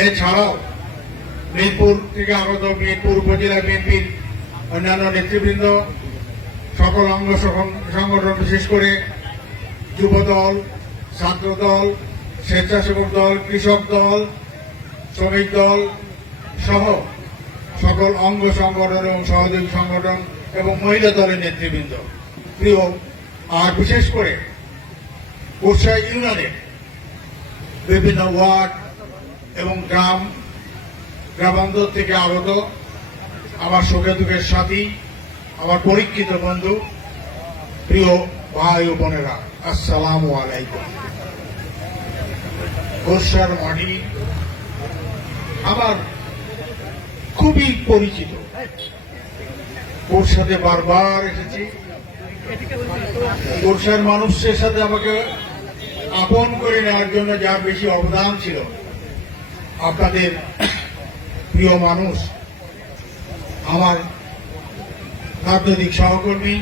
এছাড়াও মিরপুর থেকে আগত মিরপুর উপজেলা বিএনপির অন্যান্য নেতৃবৃন্দ, সকল অঙ্গ সংগঠন বিশেষ করে যুব দল ছাত্র দল স্বেচ্ছাসেবক দল, কৃষক দল, শ্রমিক দল সহ সকল অঙ্গ সংগঠন এবং সহযোগী সংগঠন এবং মহিলা দলের নেতৃবৃন্দ। প্রিয়, আর বিশেষ করে কোর্সা ইউনিয়নের বিভিন্ন ওয়ার্ড এবং গ্রাম গ্রামান্তর থেকে আগত আমার সুখে দুঃখের সাথী, আমার পরীক্ষিত বন্ধু, প্রিয় ভাই ও বোনেরা, আসসালামু আলাইকুম। কোর্সার মাটি আমার খুবই পরিচিত। ওর সাথে বারবার এসেছি। কোর্সার মানুষের সাথে আমাকে আপন করে নেওয়ার জন্য যা বেশি অবদান ছিল। আপনাদের প্রিয় মানুষ, আমার রাজনৈতিক সহকর্মী,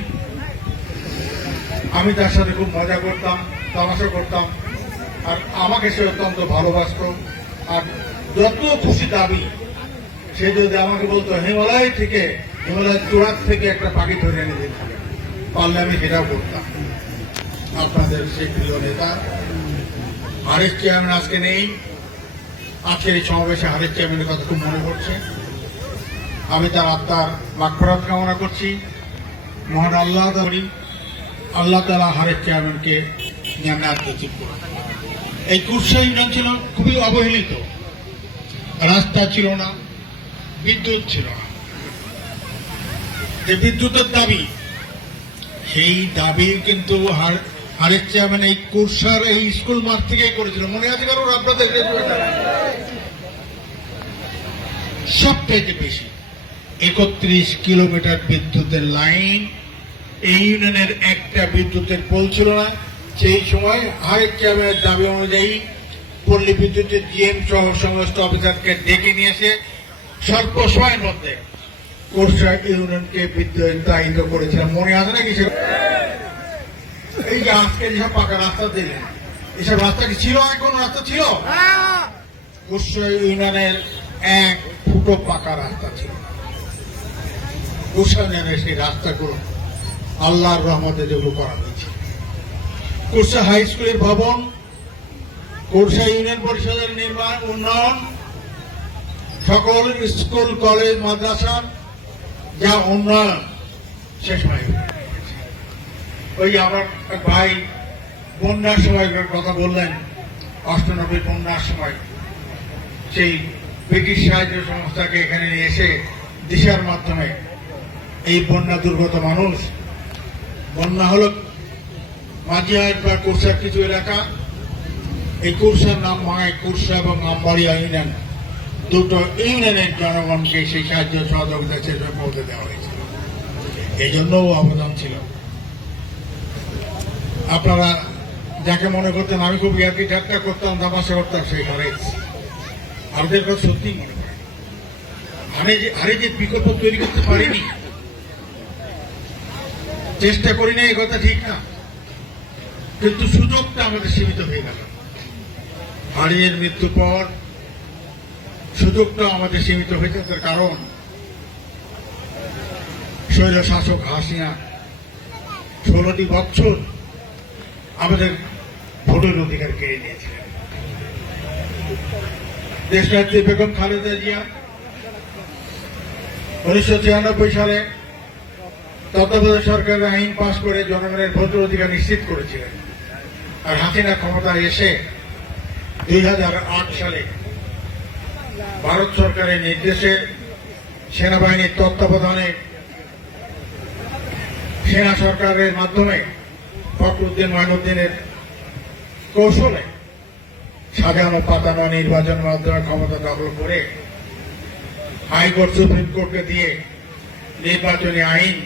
আমি তার সাথে খুব মজা করতাম, তামাশা করতাম, আর আমাকে সে অত্যন্ত ভালোবাসত, আর যত খুশি দাবি, সে যদি আমাকে বলতো, হিমালয় থেকে, হিমালয় চূড়ার থেকে একটা পাখি ধরে এনে দিন পারলে আমি সেটাও করতাম। আপনাদের সেই প্রিয় নেতা হারেস চেয়ারম্যান আজকে নেই। আজকের এই সমাবেশে হারের চেয়ারম্যানের কথা খুব মনে পড়ছে। আমি তার আত্মার মাগফরাত কামনা করছি। মহান আল্লাহ করি আল্লাহ তালা হারের চেয়ারম্যানকে জান্নাত নসিব এই কুর্সা ইউনিয়ন ছিল খুবই অবহেলিত। রাস্তা ছিল না, বিদ্যুৎ ছিল না। যে বিদ্যুতের দাবি, সেই দাবি কিন্তু হার- হারের চেয়ারম্যান এই কুরসার এই স্কুল মাঠ থেকেই করেছিল। মনে আছে কারণ আপনাদের সব থেকে বেশি একত্রিশ কিলোমিটার বিদ্যুতের লাইন এই ইউনিয়নের একটা বিদ্যুতের পোল ছিল না। সেই সময় হারের চেয়ারম্যানের দাবি অনুযায়ী পল্লী বিদ্যুতের জিএম সহ সমস্ত অফিসারকে ডেকে নিয়ে এসে স্বল্প সময়ের মধ্যে কোর্সা ইউনিয়নকে বিদ্যুতায়িত করেছিলাম মনে আছে নাকি সে এই যে আজকে যেসব পাকা রাস্তা দিলেন এসব রাস্তা কি ছিল আর কোন রাস্তা ছিল? কোর্সা ইউনিয়নের এক ফুটো পাকা রাস্তা ছিল। কোর্সা ইউনিয়নের সেই রাস্তাগুলো আল্লাহর রহমতে যেগুলো করা হয়েছে। কোর্সা হাই স্কুলের ভবন কোর্সা ইউনিয়ন পরিষদের নির্মাণ উন্নয়ন সকল স্কুল কলেজ মাদ্রাসা যা উন্নয়ন শেষ হয়ে। ওই আমার ভাই বন্যার সময় কথা বললেন, অষ্টানব্বই বন্যার সময়। সেই ব্রিটিশ সাহায্য সংস্থাকে এখানে এসে দিশার মাধ্যমে এই বন্যা দুর্গত মানুষ, বন্যা হল মাঝিহাট বা কুরসার কিছু এলাকা। এই কুরসার নাম ভাঙায় কুরসা এবং আমবাড়িয়া ইউনিয়ন। দুটো ইউনিয়নের জনগণকে সেই সাহায্য সহযোগিতা সেসব পৌঁছে দেওয়া হয়েছিল এই জন্যও অবদান ছিল। আপনারা যাকে মনে করতেন আমি খুব ইয়ার্কি ঠাট্টা করতাম, তামাশা করতাম সেই ঘরে। আমাদের কথা সত্যিই মনে করে আমি যে আরে যে বিকল্প তৈরি করতে পারিনি, চেষ্টা করি না এই কথা ঠিক না। কিন্তু সুযোগটা আমাদের সীমিত হয়ে গেল। হারিয়ের মৃত্যুর পর সুযোগটা আমাদের সীমিত হয়েছে তার কারণ স্বৈর শাসক হাসিনা ষোলোটি বছর আমাদের ভোটের অধিকার কেড়ে নিয়েছিলেন দেশনেত্রী বেগম খালেদা জিয়া উনিশশো ছিয়ানব্বই সালে তত্ত্বাবধায়ক সরকারের আইন পাশ করে জনগণের ভোটের অধিকার নিশ্চিত করেছিলেন। আর হাসিনা ক্ষমতায় এসে দুই হাজার আট সালে ভারত সরকারের নির্দেশে সেনাবাহিনীর তত্ত্বাবধানে সেনা সরকারের মাধ্যমে ফখরুদ্দিন মঈনুদ্দিনের কৌশলে সাজানো পাতানো নির্বাচন মাধ্যমে ক্ষমতা দখল করে হাইকোর্ট সুপ্রিম কোর্টকে দিয়ে নির্বাচনী আইন,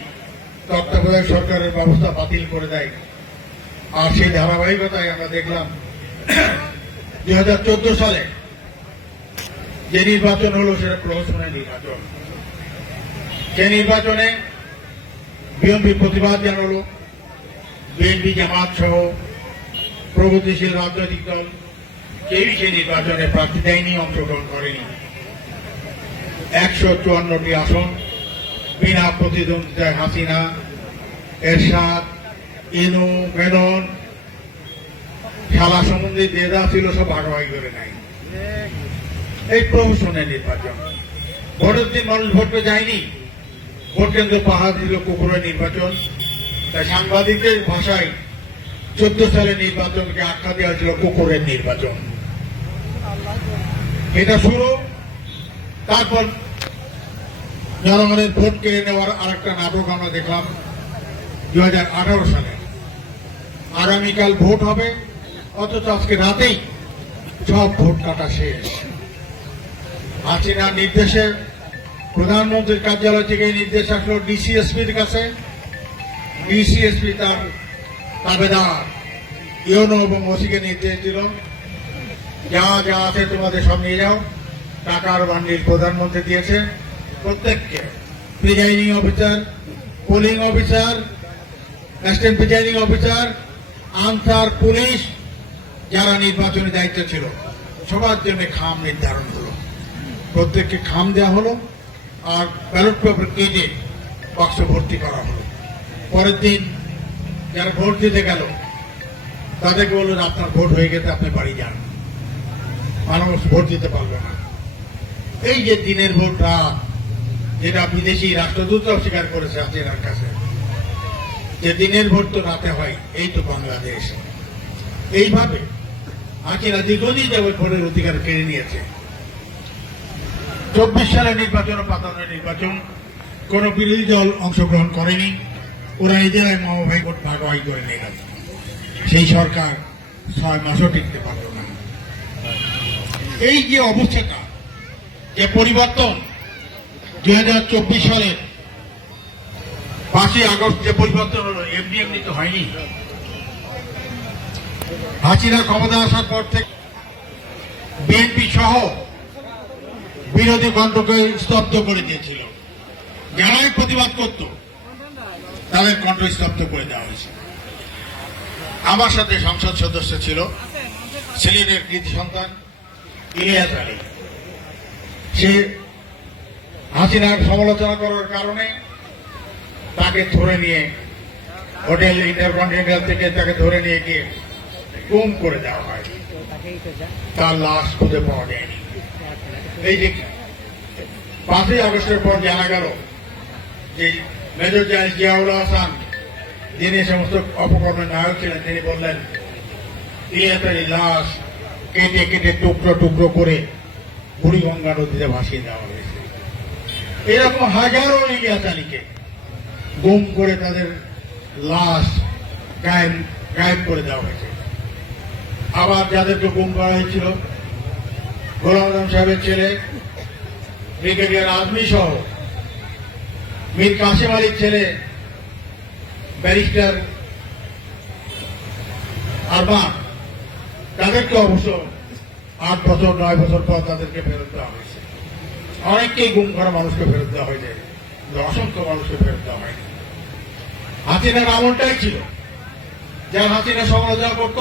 তত্ত্বাবধায়ক সরকারের ব্যবস্থা বাতিল করে দেয়। আর সেই ধারাবাহিকতায় আমরা দেখলাম দুই হাজার চোদ্দ সালে যে নির্বাচন হলো সেটা প্রহসনের নির্বাচন। যে নির্বাচনে বিএনপি প্রতিবাদ জানালো বিএনপি জামাত সহ প্রগতিশীল রাজনৈতিক দল কেউই সেই নির্বাচনে প্রার্থী দেয়নি, অংশগ্রহণ করেনি। একশো চুয়ান্নটি আসন, বিনা প্রতিদ্বন্দ্বিতায় হাসিনা, এরশাদ, ইনু মেনন খেলা সম্বন্ধে যে যা ছিল সব ভাগাভাগি করে নেয়। এই প্রহসনের নির্বাচন। ভোটের দিন মানুষ ভোটে যায়নি। ভোট কেন্দ্র পাহাড় দিল কুকুরের নির্বাচন। তাই সাংবাদিকদের ভাষায় চোদ্দ সালের নির্বাচনকে আখ্যা দেওয়া হয়েছিল কুকুরের নির্বাচন। এটা শুরু, তারপর জনগণের ভোট কেড়ে নেওয়ার আরেকটা নাটক আমরা দেখলাম দু হাজার আঠারো সালে। আগামীকাল ভোট হবে, অথচ আজকে রাতেই সব ভোট কাটা শেষ। হাসিনার নির্দেশে প্রধানমন্ত্রীর কার্যালয় থেকে নির্দেশ আসলো ডিসিএসপির কাছে। ডিসিএসপি তার দাবেদার ইউনো এবং ওসিকে নির্দেশ দিল যা যা আছে তোমাদের সব নিয়ে যাও। টাকার বান্ডিল প্রধানমন্ত্রী দিয়েছে। প্রত্যেককে। Presiding officer, polling officer, assistant presiding officer, Ansar police, যারা নির্বাচনী দায়িত্ব ছিল, সবার জন্য খাম নির্ধারণ হলো। প্রত্যেককে খাম দেওয়া হলো। আর ব্যালট পেপার কেটে বাক্স ভর্তি করা হলো। পরের দিন যারা ভোট দিতে গেল, তাদেরকে বললেন আপনার ভোট হয়ে গেছে, আপনি বাড়ি যান। মানুষ ভোট দিতে পারবে না। এই যে দিনের ভোট রাত, যেটা বিদেশি রাষ্ট্রদূতরাও স্বীকার করেছে হাসিনার কাছে, যে দিনের ভোট তো রাতে হয়, এই তো বাংলাদেশ। এইভাবে হাসিনা দীর্ঘদিন যাবৎ ভোটের অধিকার কেড়ে নিয়েছে। চব্বিশ সালের নির্বাচন ও পাতানোর নির্বাচন, কোন বিরোধী দল অংশগ্রহণ করেনি। ওরা নিজেরাই মহাভাই ভোট ভাগাভাগি করে নিয়ে গেল। সেই সরকার ছয় মাসও টিকতে পারল না। এই যে অবস্থাটা, যে পরিবর্তন, দুই হাজার চব্বিশ সালের পাঁচই আগস্ট যে পরিবর্তন হলো, এমনি এমনি তো হয়নি। হাসিনা ক্ষমতা আসার পর থেকে বিএনপি সহ বিরোধী কণ্ঠকে স্তব্ধ করে দিয়েছিল। যারাই প্রতিবাদ করত তাদের কণ্ঠ স্তব্ধ করে দেওয়া হয়েছে। আমার সাথে সংসদ সদস্য ছিল সেলিনের কৃতি সন্তান ইলিয়াস আলী। সে হাসিনার সমালোচনা করার কারণে তাকে ধরে নিয়ে হোটেল ইন্টারকন্টিনেন্টাল থেকে তাকে ধরে নিয়ে গিয়ে গুম করে দেওয়া হয়। তার লাশ খুঁজে পাওয়া যায়নি। এই যে পাঁচই আগস্টের পর জানা গেল যে মেজর জেনারেল জিয়াউল হাসান যিনি সমস্ত অপকর্মের নায়ক ছিলেন, তিনি বললেন এই লাশ কেটে কেটে টুকরো টুকরো করে বুড়িগঙ্গা নদীতে ভাসিয়ে দেওয়া হয়েছে। এরকম হাজারো ইলিয়াস গুম করে তাদের লাশ গায়েব গায়েব করে দেওয়া হয়েছে। আবার যাদেরকে গুম করা হয়েছিল, গোলাম সাহেবের ছেলে, ব্রিগেডিয়ার আজমি সহ মীর কাসিম আলীর ছেলে, ব্যারিস্টার আরমান তাদেরকে অবশ্য আট বছর, নয় বছর পর তাদেরকে ফেরত দেওয়া হয়েছে। অনেককেই গুম করা মানুষকে ফেরত দেওয়া হয়েছে অসংখ্য মানুষকে ফেরত দেওয়া হয়নি। হাসিনার আমলটাই ছিল। যারা হাসিনা সমালোচনা করত,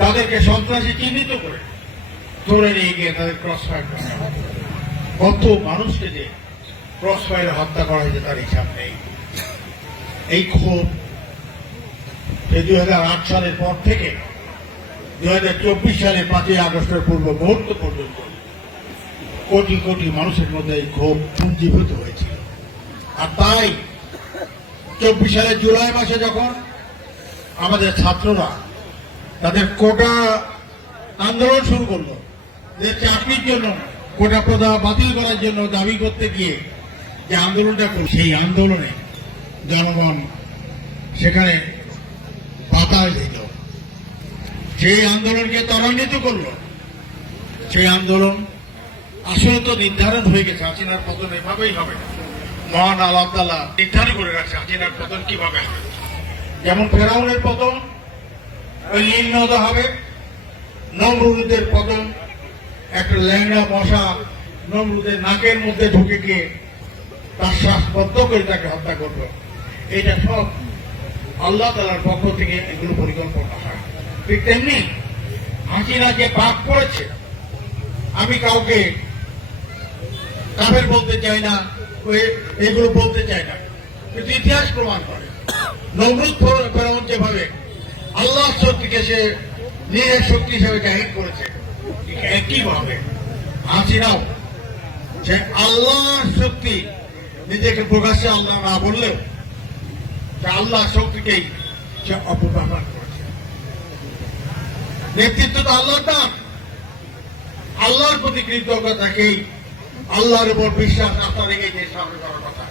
তাদেরকে সন্ত্রাসী চিহ্নিত করে ধরে নিয়ে গিয়ে তাদের ক্রস ফায়ার করা কত মানুষকে যে ক্রস হত্যা করা হয়েছে, তার হিসাব নেই। এই ক্ষোভ দুই সালের পর থেকে দুই হাজার চব্বিশ সালে পাঁচই আগস্টের পূর্ব মুহূর্ত পর্যন্ত কোটি কোটি মানুষের মধ্যে এই ক্ষোভ পুঞ্জীভূত হয়েছিল। আর তাই চব্বিশ সালের জুলাই মাসে যখন আমাদের ছাত্ররা তাদের কোটা আন্দোলন শুরু করল, যে চাকরির জন্য কোটা প্রথা বাতিল করার জন্য দাবি করতে গিয়ে যে আন্দোলনটা করল সেই আন্দোলনে জনগণ সেখানে বাতাস দিল। সেই আন্দোলনকে ত্বরান্বিত করল। সেই আন্দোলন আসলে তো নির্ধারণ হয়ে গেছে, হাসিনার পতন এভাবেই হবে। মহান আল্লাহ তালা নির্ধারণ করে রাখছে হাসিনার পতন কীভাবে হবে? যেমন ফেরাউনের পতন, ওই হবে। নমরুদের পতন, একটা ল্যাংড়া মশা নমরুদের নাকের মধ্যে ঢুকে গিয়ে তার শ্বাস বদ্ধ করে তাকে হত্যা করল। এটা সব আল্লাহ তালার পক্ষ থেকে এগুলো পরিকল্পনা হয়। ঠিক তেমনি হাসিনা যে পাপ করেছে, আমি কাউকে কাফের বলতে চাই না এগুলো বলতে চাই না। কিন্তু ইতিহাস প্রমাণ করে। নমরুদ ফেরাউন যেভাবে আল্লাহ শক্তিকে সে নিজের শক্তি হিসেবে জাহির করেছে একইভাবে হাসিনাও যে আল্লাহ শক্তি নিজেকে প্রকাশ্যে আল্লাহ না বললেও সে আল্লাহর শক্তিকেই সে অপব্যবহার করেছে। নেতৃত্ব তো আল্লাহর দান। আল্লাহর প্রতি কৃতজ্ঞতাকেই আল্লাহর উপর বিশ্বাস আস্থা রেখে যে সামনে করার কথা।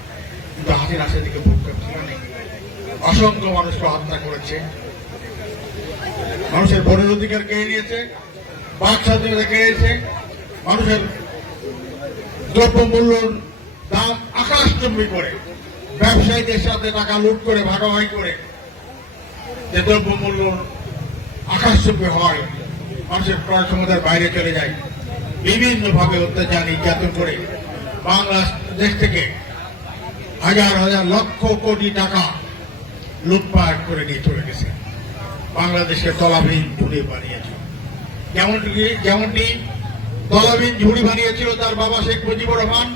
কিন্তু ভোগ করছিল না। অসংখ্য মানুষকে হত্যা করেছে। মানুষের ভোটের অধিকার কেড়ে নিয়েছে? বাক স্বাধীনতা কেড়েছে মানুষের দ্রব্যমূল্যর দাম আকাশচুম্বী করে। ব্যবসায়ীদের সাথে টাকা লুট করে, ভাগাভাগি করে। যে দ্রব্যমূল্য আকাশচুম্বী হয়, মানুষের ক্রয় ক্ষমতার বাইরে চলে যায়। বিভিন্নভাবে অত্যাচার নির্যাতন করে বাংলাদেশ থেকে হাজার হাজার লক্ষ কোটি টাকা লুটপাট করে নিয়ে চলে গেছে। বাংলাদেশের তলাবিহীন ঝুড়ি বানিয়েছে। যেমনটি যেমনটি তলাবিহীন ঝুড়ি বানিয়েছিল তার বাবা শেখ মুজিবুর রহমান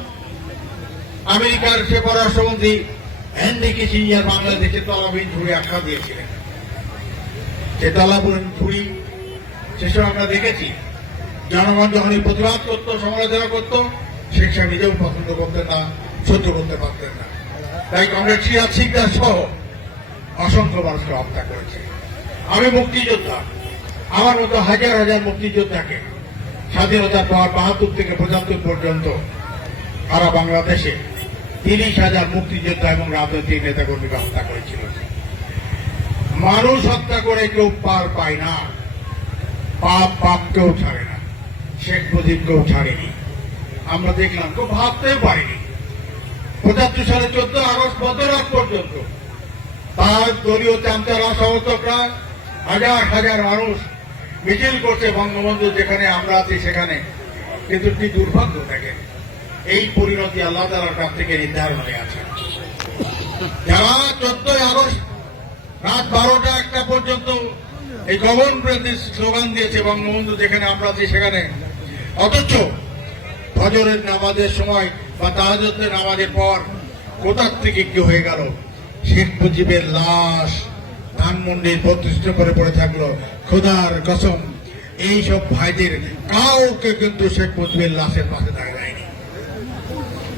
আমেরিকার সে পররাষ্ট্রমন্ত্রী হেনরি কিসিঞ্জার বাংলাদেশে তলাবিহীন ঝুড়ি আখ্যা দিয়েছিলেন। যে তলাবিহীন ঝুড়ি সেসব আমরা দেখেছি। জনগণ যখন প্রতিবাদ করতো, সমালোচনা করতো, শেখ সাহেব নিজেও পছন্দ করতেন না, সহ্য করতে পারতেন না। তাই কংগ্রেস সিরাজ শিকদার সহ অসংখ্য মানুষকে হত্যা করেছে। আমি মুক্তিযোদ্ধা। আমার মতো হাজার হাজার মুক্তিযোদ্ধাকে স্বাধীনতার পর বাহাত্তর থেকে পঁচাত্তর পর্যন্ত সারা বাংলাদেশে তিরিশ হাজার মুক্তিযোদ্ধা এবং রাজনৈতিক নেতাকর্মীকে হত্যা করেছিল। মানুষ হত্যা করে কেউ পার পায় না। পাপ পাপ কেউ ছাড়ে না। শেখ মুজিব কেউ ছাড়েনি। আমরা দেখলাম কেউ ভাবতেও পারিনি। পঁচাত্তর সালে চোদ্দ আগস্ট মধ্যরাত পর্যন্ত তার দলীয় চামচারা সমর্থকরা হাজার হাজার মানুষ মিছিল করছে বঙ্গবন্ধু যেখানে আমরা আছি সেখানে। কিন্তু কি দুর্ভাগ্য থাকে এই পরিণতি আল্লাহ তালার কাছ থেকে নির্ধারণ হয়ে আছে। যারা চোদ্দই আগস্ট রাত বারোটা একটা পর্যন্ত এই গগন প্রতি স্লোগান দিয়েছে বঙ্গবন্ধু যেখানে আমরা আছি সেখানে, অথচ ফজরের নামাজের সময় বা তাহাজের নামাজের পর কোথার থেকে কি হয়ে গেল? শেখ মুজিবের লাশ ধানমন্ডির প্রতিষ্ঠ করে পড়ে থাকল। খোদার কসম এইসব ভাইদের কাউকে কিন্তু শেখ মুজিবের লাশের পাশে দেখা যায়নি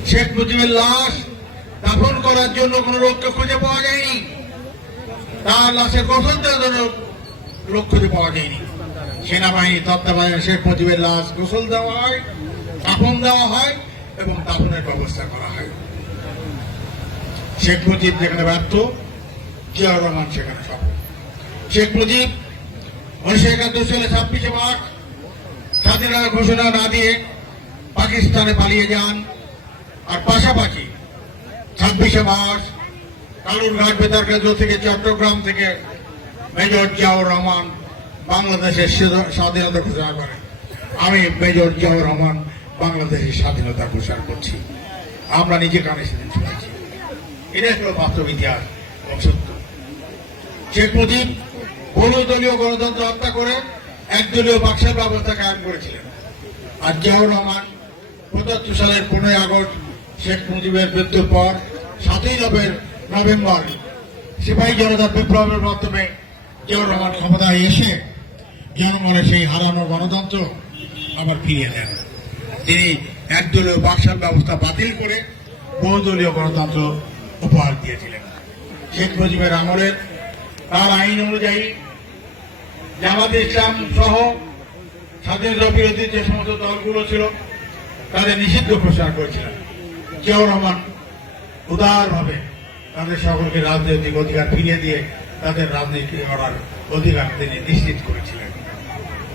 শেখ মুজিবের লাশ দাফন করার জন্য কোন লোককে খুঁজে পাওয়া যায়নি। তার লাশের গঠন দেওয়ার জন্য লোক খুঁজে পাওয়া যায়নি। সেনাবাহিনী তত্ত্বাবধানে শেখ মুজিবের লাশ গোসল দেওয়া হয়, দাফন দেওয়া হয় এবং দাফনের ব্যবস্থা করা হয়। শেখ মুজিব যেখানে ব্যর্থ, জিয়াউর রহমান সেখানে সফল। শেখ মুজিব উনিশশো একাত্তর সালে ছাব্বিশে মার্চ স্বাধীনতা ঘোষণা না দিয়ে পাকিস্তানে পালিয়ে যান। আর পাশাপাশি ছাব্বিশে মার্চ কালুরঘাট বেতার কেন্দ্র থেকে চট্টগ্রাম থেকে মেজর জিয়াউর রহমান বাংলাদেশের স্বাধীনতা ঘোষণা করেন আমি মেজর জিয়াউর রহমান বাংলাদেশের স্বাধীনতা ঘোষণা করছি। আমরা নিজে কানে সেদিন শুনেছি এটা হলো বাস্তব ইতিহাস, এবং সত্য। শেখ মুজিব বহুদলীয় গণতন্ত্র হত্যা করে একদলীয় বাক্সের ব্যবস্থা কায়েম করেছিলেন। আর জিয়াউর রহমান পঁচাত্তর সালের পনেরোই আগস্ট শেখ মুজিবের মৃত্যুর পর সাতই নভেম্বর সিপাহী জনতার বিপ্লবের মাধ্যমে জিয়াউর রহমান ক্ষমতায় এসে জনগণের সেই হারানো গণতন্ত্র আবার ফিরিয়ে দেন। তিনি একদলীয় বাক্সার ব্যবস্থা বাতিল করে বহুদলীয় গণতন্ত্র উপহার দিয়েছিলেন। শেখ মুজিবের আমলের তার আইন অনুযায়ী জামাতে ইসলাম সহ স্বাধীনতা বিরোধী যে সমস্ত দলগুলো ছিল তাদের নিষিদ্ধ ঘোষণা করেছিলেন। জিয়াউর রহমান উদারভাবে তাদের সকলকে রাজনৈতিক অধিকার ফিরিয়ে দিয়ে তাদের রাজনীতি করার অধিকার তিনি নিশ্চিত করেছিলেন।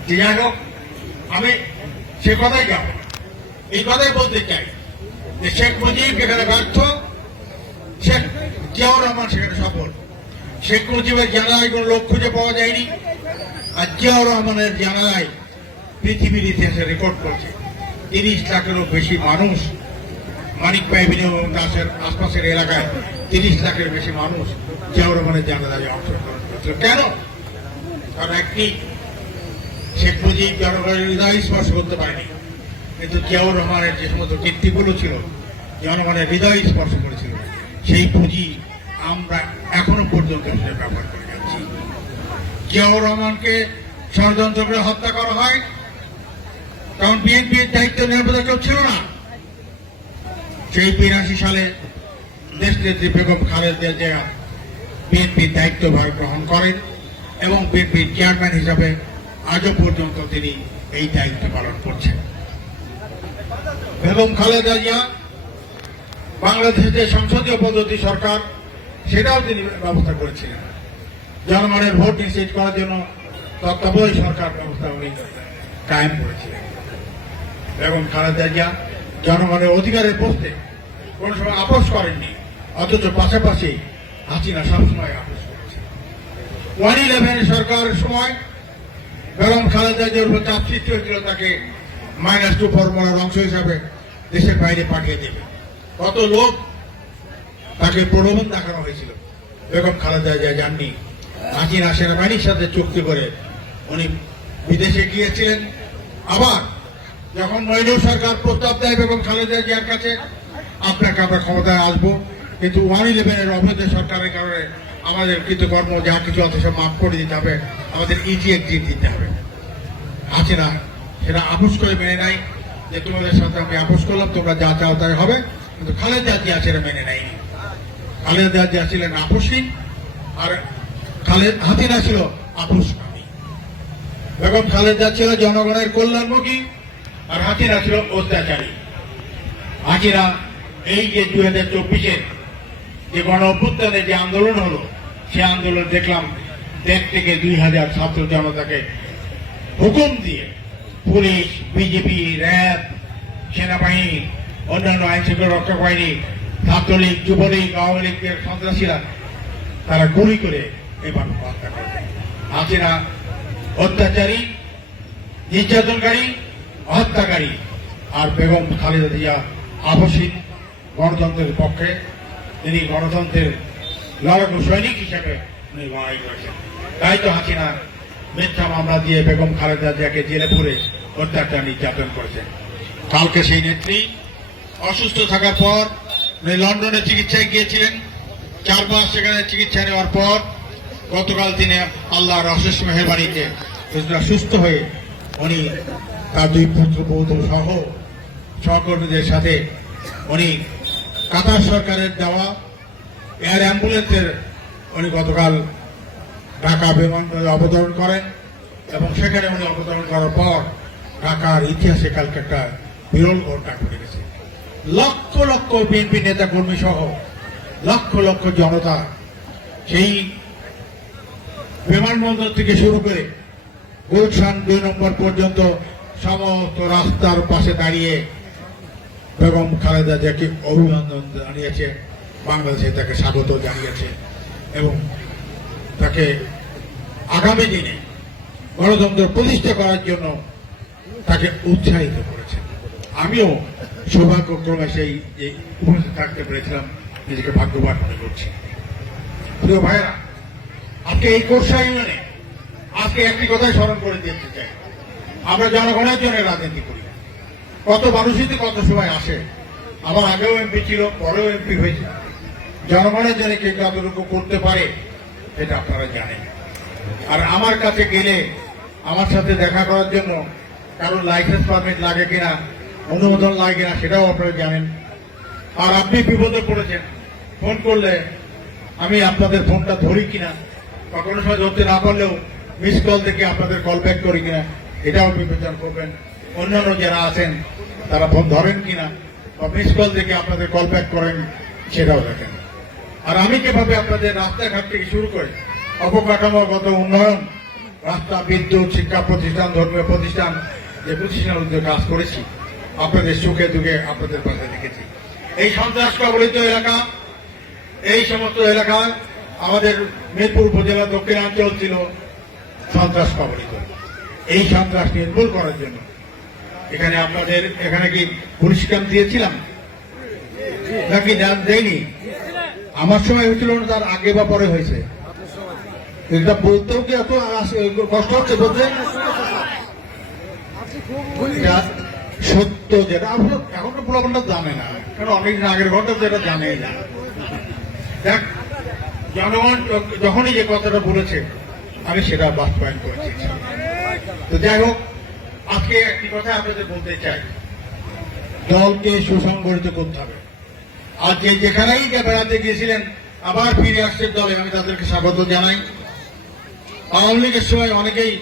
যে যাই হোক, আমি সে কথাই যাব। এই কথাই বলতে চাই যে শেখ মুজিব এখানে ব্যর্থ, শেখ জিয়াউর রহমান সেখানে সফল। শেখ মুজিবের জানালায় কোনো লোক খুঁজে পাওয়া যায়নি আর জিয়াউর রহমানের জানালায় পৃথিবীর ইতিহাসে রেকর্ড করছে। তিরিশ লাখেরও বেশি মানুষ মানিক বিনিয়োগ এবং দাসের আশপাশের এলাকায় তিরিশ লাখের বেশি মানুষ জিয়াউর রহমানের জানালায় অংশগ্রহণ করেছিল। কেন? কারণ একটি শেখ মুজিব জনগণের হৃদয় স্পর্শ করতে পারেনি। কিন্তু জিয়াউর রহমানের যে সমস্ত কীর্তিগুলো ছিল, জনগণের হৃদয় স্পর্শ করেছিল, সেই পুঁজি আমরা এখনও পর্যন্ত ব্যবহার করে যাচ্ছি। জিয়াউর রহমানকে ষড়যন্ত্র করে হত্যা করা হয়, কারণ বিএনপির দায়িত্ব নেওয়ার কেউ ছিল না। সেই বিরাশি সালে দেশ নেত্রী বেগম খালেদা জিয়া বিএনপির দায়িত্বভার গ্রহণ করেন এবং বিএনপির চেয়ারম্যান হিসাবে আজও পর্যন্ত তিনি এই দায়িত্ব পালন করছেন। বেগম খালেদা জিয়া বাংলাদেশের যে সংসদীয় পদ্ধতি সরকার, সেটাও তিনি ব্যবস্থা করেছিলেন। জনগণের ভোট নিশ্চিত করার জন্য তত্ত্বাবধায়ক সরকার ব্যবস্থা উনি কায়েম করেছিলেন। বেগম খালেদা জিয়া জনগণের অধিকারের প্রশ্নে কোন সময় আপোষ করেননি। অথচ পাশাপাশি হাসিনা সবসময় আপোষ করেছে। ওয়ান ইলেভেন সরকারের সময় বেগম খালেদা জিয়ার উপর চাপ সৃষ্টি হয়েছিল, তাকে মাইনাস টু ফর্মুলার অংশ হিসাবে দেশের বাইরে পাঠিয়ে দেবে কত লোক তাকে প্রলোভন দেখানো হয়েছিল। বেগম খালেদা জিয়া যাননি। হাসিনা সেনাবাহিনীর সাথে চুক্তি করে উনি বিদেশে গিয়েছিলেন। আবার যখন মইনুল সরকার প্রস্তাব দেয় বেগম খালেদা জিয়ার কাছে, আপনাকে আমরা ক্ষমতায় আসব। কিন্তু ওয়ান ইলেভেনের অবৈধ সরকারের কারণে আমাদের কৃতকর্ম যা কিছু সব মাফ করে দিতে হবে। আমাদের ইজি এক্সিট দিতে হবে। আছে না? সেটা আপোষ করে মেনে নাই যে তোমাদের সাথে আমি আপোষ করলাম, তোমরা যা চাও তাই হবে। কিন্তু খালেদা জিয়া সেটা মেনে নেয়নি। খালেদা জিয়া ছিলেন আপোষহীন। আর খালেদ হাতিনা ছিল আপোষকামী বেগম খালেদা ছিল জনগণের কল্যাণমুখী। আর হাতিনা ছিল অত্যাচারী। হাতিনা এই যে দুই হাজার চব্বিশের যে গণ অভ্যুত্থানের যে আন্দোলন হলো, সে আন্দোলন দেখলাম দেড় থেকে দুই হাজার ছাত্র জনতাকে হুকুম দিয়ে পুলিশ, বিজেপি, র্যাব, সেনাবাহিনী, অন্যান্য আইন শৃঙ্খলা রক্ষক বাহিনী, ছাত্রলীগ, যুবলীগ, আওয়ামী লীগের সন্ত্রাসীরা, তারা গুলি করে এবার হত্যা করে হাসিনা অত্যাচারী, নির্যাতনকারী হত্যাকারী আর বেগম খালেদা জিয়া আবশ্যিক গণতন্ত্রের পক্ষে। তিনি গণতন্ত্রের লড়াকু সৈনিক হিসেবে লড়াই করেছেন তাই তো হাসিনা মিথ্যা মামলা দিয়ে বেগম খালেদা জিয়াকে জেলে পুরে অত্যাচার নির্যাতন করেছেন। কালকে সেই নেত্রী অসুস্থ থাকার পর উনি লন্ডনে চিকিৎসায় গিয়েছিলেন। চার মাস সেখানে চিকিৎসা নেওয়ার পর গতকাল তিনি আল্লাহর অশেষ মেহরবানিতে সুস্থ হয়ে উনি তার দুই পুত্র বৌদ্ধ সহ সহকর্মীদের সাথে উনি কাতার সরকারের দেওয়া এয়ার অ্যাম্বুলেন্সের উনি গতকাল ঢাকা বিমানবন্দরে অবতরণ করেন এবং সেখানে উনি অবতরণ করার পর ঢাকার ইতিহাসে কালকে একটা বিরল ঘটনা ঘটে গেছে। লক্ষ লক্ষ বিএনপি নেতা কর্মী সহ লক্ষ লক্ষ জনতা সেই বিমানবন্দর থেকে শুরু করে গুলশান দুই নম্বর পর্যন্ত সমস্ত রাস্তার পাশে দাঁড়িয়ে বেগম খালেদা জিয়াকে অভিনন্দন জানিয়েছে, বাংলাদেশে তাকে স্বাগত জানিয়েছে এবং তাকে আগামী দিনে গণতন্ত্র প্রতিষ্ঠা করার জন্য তাকে উৎসাহিত করেছে। আমিও সৌভাগ্যক্রমে সেই যে উপস্থিত থাকতে পেরেছিলাম, নিজেকে ভাগ্যবান মনে করছি। প্রিয় ভাইরা আজকে এই কোর্সা ইউনিয়নে আজকে একটি কথাই স্মরণ করে দিতে চাই। আমরা জনগণের জন্য রাজনীতি করি কত মানুষই তো কত সময় আসে। আমার আগেও এমপি ছিল, পরেও এমপি হয়েছে। জনগণের জন্য কে কতটুকু করতে পারে, এটা আপনারা জানেন। আর আমার কাছে গেলে, আমার সাথে দেখা করার জন্য কারোর লাইসেন্স পারমিট লাগে কিনা, অনুমোদন লাগে কিনা, সেটাও আপনারা জানেন। আর আপনি বিপদে পড়েছেন, ফোন করলে আমি আপনাদের ফোনটা ধরি কিনা, বা কোনো সময় ধরতে না পারলেও মিস কল থেকে আপনাদের কল ব্যাক করি কিনা এটাও বিবেচনা করবেন। অন্যান্য যারা আছেন, তারা ফোন ধরেন কিনা বা মিস কল থেকে আপনাদের কল ব্যাক করেন, সেটাও দেখেন। আর আমি কীভাবে আপনাদের রাস্তাঘাট থেকে শুরু করে? অবকাঠামোগত উন্নয়ন, রাস্তা, বিদ্যুৎ, শিক্ষা প্রতিষ্ঠান, ধর্মীয় প্রতিষ্ঠান, যে প্রতিষ্ঠানের উদ্যোগে কাজ করেছি, আপনাদের সুখে দুঃখে আপনাদের পাশে দেখেছি। এই সন্ত্রাস কবলিত এলাকা, এই সমস্ত এলাকা আমাদের মিরপুর উপজেলা দক্ষিণাঞ্চল ছিল সন্ত্রাস কবলিত এই সন্ত্রাস নির্মূল করার জন্য। এখানে আপনাদের, এখানে কি পুলিশ দিয়েছিলাম? নাকি দেয়নি? আমার সময় হয়েছিল না, তার আগে বা পরে হয়েছে। এটা বলতেও কি এত কষ্ট হচ্ছে বলতে? সত্য যেটা। এখন তো পোলাপানটা জানে না। কারণ অনেকদিন আগের ঘটনা যেটা জানে না। দেখ, জনগণ যখনই যে কথাটা বলেছে, আমি সেটা বাস্তবায়ন করেছি। তো যাই হোক, আজকে একটি কথা আপনাদের বলতে চাই। দলকে সুসংগঠিত করতে হবে। আর যে যেখানেই বেড়াতে গিয়েছিলেন, আবার ফিরে আসছে দলে। আমি তাদেরকে স্বাগত জানাই। আওয়ামী লীগের সময় অনেকেই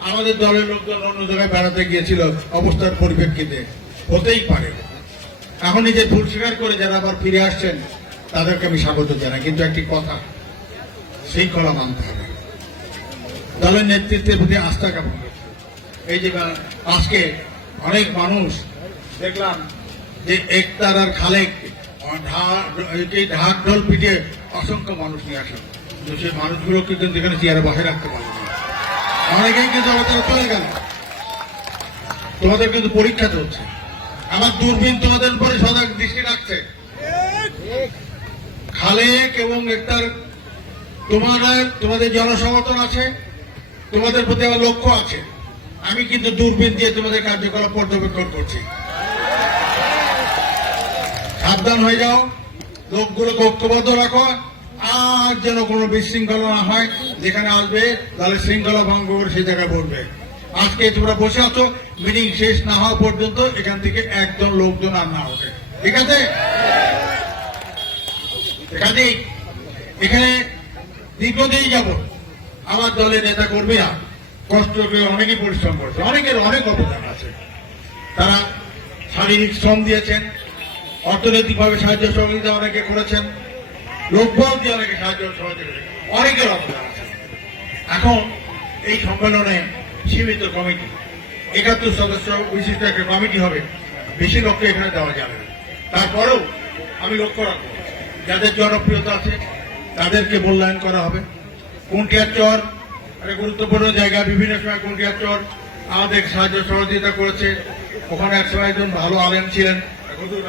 আমাদের দলের লোকজন অন্য জায়গায় বেড়াতে গিয়েছিল, অবস্থার পরিপ্রেক্ষিতে। হতেই পারে। এখন নিজের ভুল স্বীকার করে যারা আবার ফিরে আসছেন, তাদেরকে আমি স্বাগত জানাই। কিন্তু একটি কথা শৃঙ্খলা মানতে হবে। দলের নেতৃত্বের প্রতি আস্থা কেমন? এই যে আজকে অনেক মানুষ দেখলাম যে একতার আর খালেক ঢাক ঢোল পিঠে অসংখ্য মানুষ নিয়ে আসেন কিন্তু সেই মানুষগুলোকে কিন্তু এখানে চেয়ারে বসে রাখতে পারে অনেকেই কিন্তু তারা চলে গেল। তোমাদের কিন্তু পরীক্ষা চলছে। আমার দূরবীন তোমাদের উপরে সদা দৃষ্টি রাখছে। খালেক এবং একটার তোমাদের তোমাদের জনসমর্থন আছে। তোমাদের প্রতি আমার লক্ষ্য আছে। আমি কিন্তু দূরবীন দিয়ে তোমাদের কার্যকলাপ পর্যবেক্ষণ করছি। সাবধান হয়ে যাও। লোকগুলোকে ঐক্যবদ্ধ রাখো। আর যেন কোনো বিশৃঙ্খলা না হয়, যেখানে আসবে, তাহলে শৃঙ্খলা ভঙ্গ করে সেই জায়গায় বলবে আজকে তোমরা বসে আছো মিটিং শেষ না হওয়া পর্যন্ত এখান থেকে একজন লোকজন আর না ওঠে। ঠিক আছে? কাজেই এখানে দীর্ঘদিন যাব আমার দলের নেতা কর্মীরা কষ্ট করে অনেকেই পরিশ্রম করেছে, অনেকের অনেক অবদান আছে। তারা শারীরিক শ্রম দিয়েছেন, অর্থনৈতিকভাবে সাহায্য সহযোগিতা অনেকে করেছেন, লোকবল দিয়ে অনেকে সাহায্য সহযোগিতা অনেকের অবদান আছে। এখন এই সম্মেলনে সীমিত কমিটি, একাত্তর সদস্য বিশিষ্ট একটা কমিটি হবে, বেশি লোককে এখানে দেওয়া যাবে। তারপরেও আমি লক্ষ্য রাখব, যাদের জনপ্রিয়তা আছে, তাদেরকে মূল্যায়ন করা হবে। কুন্টিয়ার চর গুরুত্বপূর্ণ জায়গা বিভিন্ন সময় চর আমাদের সাহায্য সহযোগিতা করেছে। ওখানে এক সময় একজন ভালো আলেম ছিলেন।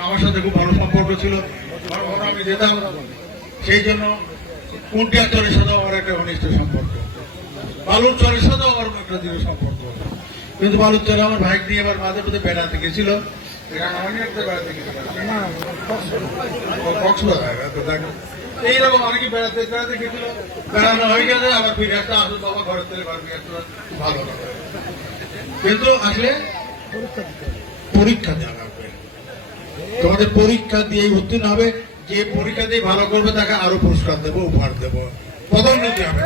আমার সাথে খুব ভালো সম্পর্ক ছিল। আমি যেতাম। সেই জন্য কুন্টিয়ার চরের সাথে আমার একটা ঘনিষ্ঠ সম্পর্ক। বালুর চরের সাথেও আমার একটা দৃঢ় সম্পর্ক কিন্তু বালুর চরে আমার ভাই দিয়ে এবার মাঝে মধ্যে বেড়াতে গেছিল। আমি একটা বেড়াতে গেছিলাম কক্সবাজার। অনেকে বেড়াতে বেড়াতে বেড়ানো হয়ে গেছে আবার ঘরের পরীক্ষা দেওয়া তোমাদের পরীক্ষা দিয়ে উত্তীর্ণ হবে, যে পরীক্ষা দিয়ে ভালো করবে তাকে আরও পুরস্কার দেবো, উপহার দেবো। পদোন্নতি হবে।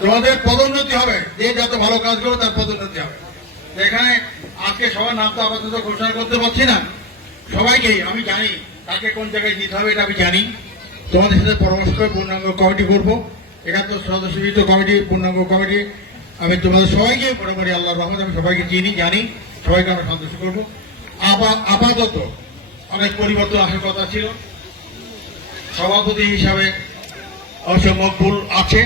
তোমাদের পদোন্নতি হবে, যে যত ভালো কাজ করবে তার পদোন্নতি হবে। এখানে আজকে সবার নাম তো আপাতত ঘোষণা করতে পারছি না। সবাইকেই, আমি জানি তাকে কোন জায়গায় দিতে হবে এটা আমি জানি। তোমাদের সাথে পরামর্শ করে পূর্ণাঙ্গ কমিটি করব। একাত্তর সদস্য বিশিষ্ট কমিটি, পূর্ণাঙ্গ কমিটি। আমি তোমাদের সবাইকে মোটামুটি আল্লাহ রহমত আমি সবাইকে চিনি, জানি। সবাইকে আমরা সন্তুষ্ট করব। আপাতত অনেক পরিবর্তন আসার কথা ছিল। সভাপতি হিসাবে অবশ্য মকবুল আছে।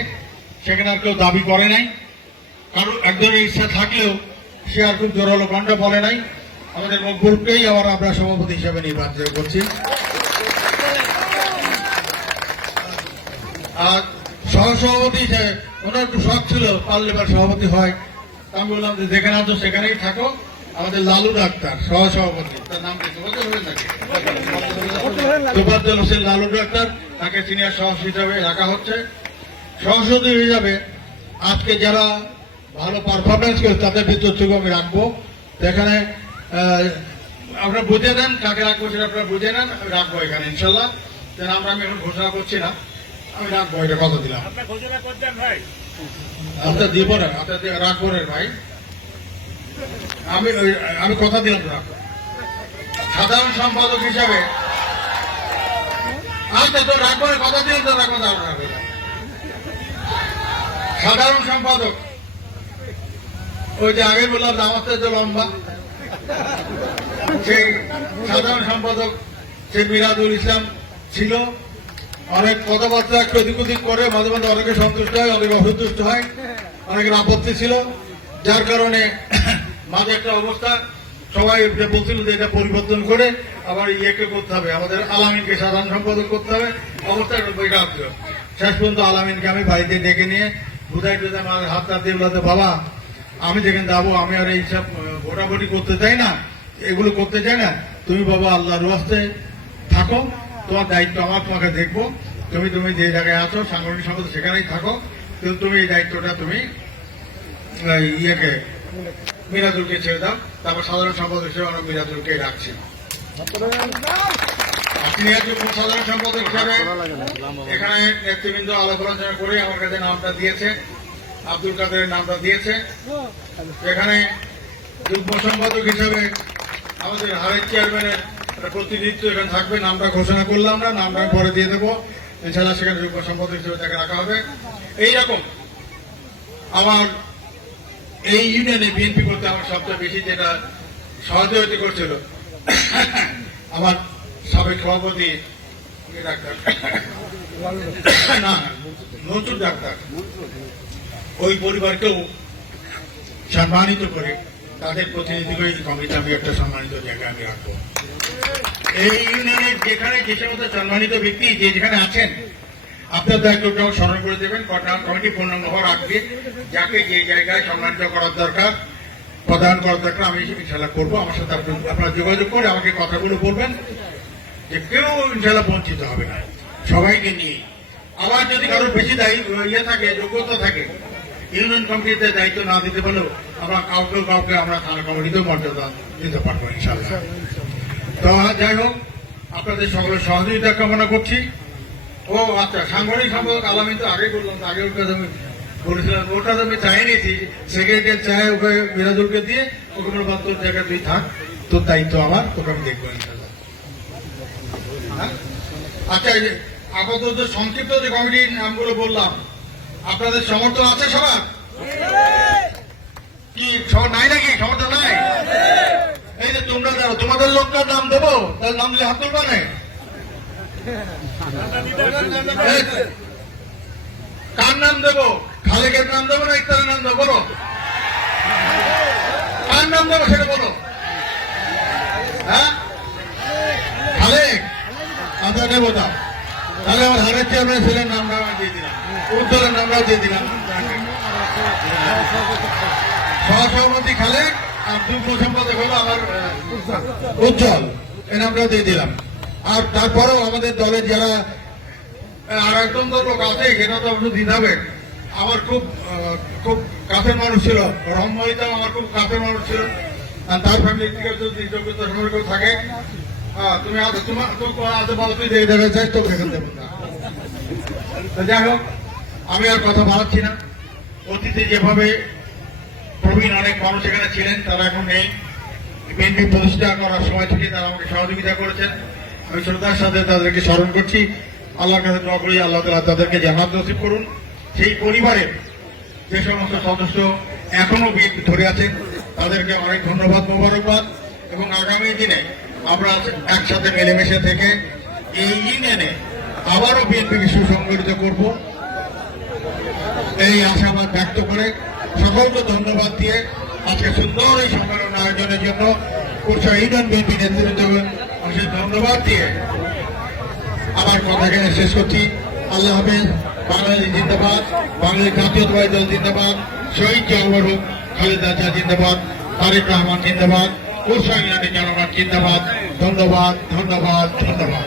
সেখানে আর কেউ দাবি করে নাই। কারণ একজনের ইচ্ছা থাকলেও সে আর খুব জোরালো কণ্ঠ বলে নাই। আমাদের মকবুলকেই আবার আমরা সভাপতি হিসাবে নির্বাচিত করছি। আর সহসভাপতি হিসেবে ওনার একটু শখ ছিল পারলে এবার সভাপতি হয়। আমি বললাম যে যেখানে আছো সেখানেই থাকো। আমাদের লালু ডাক্তার সহসভাপতি। তার নাম তোফাজ্জল হোসেন লালু ডাক্তার। তাকে সিনিয়র সহসভাপতি হিসাবে রাখা হচ্ছে। সহসভাপতি হিসাবে আজকে যারা ভালো পারফরমেন্স করে তাদের ভিতর থেকে আমি রাখব। আহ, আপনারা বুঝে নেন কাকে রাখব সেটা আপনারা বুঝে নেন রাখব এখানে ইনশাল্লাহ যেন আমরা আমি এখন ঘোষণা করছি না আমি রাখব এটা কথা দিলাম? আপনার দিব না আপনার রাখব না ভাই। আমি আমি কথা দিলাম রাখব সাধারণ সম্পাদক হিসাবে আচ্ছা তো রাখব কথা দিলাম তো রাখব আপনার সাধারণ সম্পাদক ওই যে আগে বললাম নামাজটা তো লম্বা। সেই সাধারণ সম্পাদক সেই মিরাদুল ইসলাম ছিল। অনেক কথাবার্তা একটু এদিক ওদিক করে, মাঝে মাঝে অনেকে সন্তুষ্ট হয়, অনেকে অসন্তুষ্ট হয়, অনেকের আপত্তি ছিল। যার কারণে মাঝে একটা অবস্থা, সবাই যে বলছিল যে এটা পরিবর্তন করে আবার ইয়েকে করতে হবে, আমাদের আলামিনকে সাধারণ সম্পাদক করতে হবে। অবস্থা একটা বইটা আসছিল শেষ পর্যন্ত আলামিনকে আমি বাড়িতে ডেকে নিয়ে বুঝাই আমার হাত হাত দিয়ে বলতে বাবা, আমি যেখানে যাব, আমি আর এইসব ভোটাভুটি করতে চাই না, এগুলো করতে চাই না, তুমি বাবা আল্লাহর রাস্তে থাকো, তোমার দায়িত্ব আমার, তোমাকে দেখব, তুমি তুমি যে জায়গায় আছো, সাংগঠনিক সম্পদ সেখানেই থাকো, কিন্তু তুমি এই দায়িত্বটা তুমি ইয়েকে মিরাজুলকে ছেড়ে দাও, তারপর সাধারণ সম্পাদক হিসেবে আমরা মিরাজুলকে রাখছি। আপনি সাধারণ সম্পাদক হিসাবে এখানে নেতৃবৃন্দ আলোচনা করে আমার কাছে নামটা দিয়েছে, আব্দুল কাদেরের নামটা দিয়েছে। এখানে যুগ্ম সম্পাদক হিসাবে আমাদের হারের চেয়ারম্যানের প্রতিনিধিত্ব এখানে থাকবে। নামটা ঘোষণা করলাম না, নামটা পরে দিয়ে দেবো। এছাড়া সেখানে যুগ্ম সম্পাদক হিসেবে তাকে রাখা হবে। এইরকম আমার এই ইউনিয়নে বিএনপি করতে আমার সবচেয়ে বেশি যেটা সহযোগিতা করছিল, আমার সাবেক সভাপতি ডাক্তার। না নতুন ডাক্তার। ওই পরিবারকেও সম্মানিত করে তাদের প্রতিনিধিকে এই কমিটি আমি একটা সম্মানিত জায়গায় আমি রাখব এই ইউনিয়নের যেখানে যে সমস্ত সম্মানিত ব্যক্তি যে যেখানে আছেন, আপনার দায়িত্বটাও স্মরণ করে দেবেন, কটা- কমিটি পূর্ণাঙ্গ হওয়ার আগে যাকে যে জায়গায় সম্মানিত করার দরকার, প্রদান করার দরকার, আমি ইনশাল্লাহ করব। আমার সাথে আপনি- আপনারা যোগাযোগ করে আমাকে কথাগুলো বলবেন যে কেউ ইনশাল্লাহ বঞ্চিত হবে না। সবাইকে নিয়ে। আবার যদি কারোর বেশি দায়িত্ব ইয়ে থাকে, যোগ্যতা থাকে ইউনিয়ন কমিটিতে দায়িত্ব না দিতে পারলেও আমরা কাউকে কাউকে আমরা থানা কমিটিতেও মর্যাদা দিতে পারব ইনশাল্লাহ তো যাই হোক, আপনাদের সকলের সহযোগিতা কামনা করছি। ও আচ্ছা সাংগঠনিক সম্পাদক আলামী তো আগে বললাম আগে ওটা আমি বলেছিলাম, ওটা তো আমি চাই নিয়েছি সেক্রেটারি চাই ওকে মিরাজুলকে দিয়ে, ওকে বলব তোর জায়গায় তুই থাক, তোর দায়িত্ব আমার, তোকে আমি দেখব ইনশাল্লাহ হ্যাঁ? আচ্ছা আপাতত সংক্ষিপ্ত যে কমিটির নামগুলো বললাম আপনাদের সমর্থন আছে সবার? কি নাই নাকি? সমর্থন নাই? এই যে তোমরা যাও, তোমাদের লোকটার নাম দেবো? তার নাম দিলে হাত তুলবা কার নাম দেবো? খালেকের নাম দেবো না ইত্যাদির নাম দেবো? বলো। কার নাম দেবো সেটা বলো। হ্যাঁ? খালেক। আচ্ছা নেব তাহলে। আমার হারের চেয়ারম্যান ছেলের নামটা আমি দিয়ে দিলাম। উজ্জ্বলের নামটাও দিয়ে দিলাম। সহসভাপতি খালেক আর যুগ্ম সম্পাদক হলো আমার উজ্জ্বল এই নামটাও দিয়ে দিলাম। আর তারপরেও আমাদের দলের যারা আর একজন তো লোক আছে সেটা তো আপনি দিতে হবে। আমার খুব খুব কাছের মানুষ ছিল। রহমহিতাও আমার খুব কাছের মানুষ ছিল। আর তার ফ্যামিলি থেকে যদি যোগ্যতা থাকে। তুমি আজ তোমার তোমার আজ বলো তুই দেখে দেবে চাই তো দেখে দেবো না। তো যাই হোক আমি আর কথা বাড়াচ্ছি না। অতীতে যেভাবে প্রবীণ অনেক মানুষ এখানে ছিলেন, তারা এখন নেই বিএনপি প্রতিষ্ঠা করার সময় থেকে তারা আমাকে সহযোগিতা করেছেন। আমি শ্রদ্ধার সাথে তাদেরকে স্মরণ করছি। আল্লাহর কাছে দোয়া করি, আল্লাহ তালা তাদেরকে জাহাজ নসিব করুন। সেই পরিবারের যে সমস্ত সদস্য এখনও বিএনপি ধরে আছেন, তাদেরকে অনেক ধন্যবাদ, মোবারকবাদ। এবং আগামী দিনে আমরা একসাথে মিলেমিশে থেকে এই ইউনিয়নে আবারও বিএনপিকে সুসংগঠিত করব। এই আশাবাদ ব্যক্ত করে সকলকে ধন্যবাদ দিয়ে আজকে সুন্দর এই সম্মেলন আয়োজনের জন্য ইউনিয়ন বিএনপি নেতৃত্ব অশেষ ধন্যবাদ দিয়ে আমার কথা এখানে শেষ করছি। আল্লাহ হাফেজ বাঙালি জিন্দাবাদ বাঙালি জাতীয়তাবাদী দল জিন্দাবাদ শহীদ জাহরুক খালেদা জিয়া জিন্দাবাদ তারেক রহমান জিন্দাবাদ কুরসা ইউনিয়নের জনগণ জিন্দাবাদ। ধন্যবাদ ধন্যবাদ ধন্যবাদ।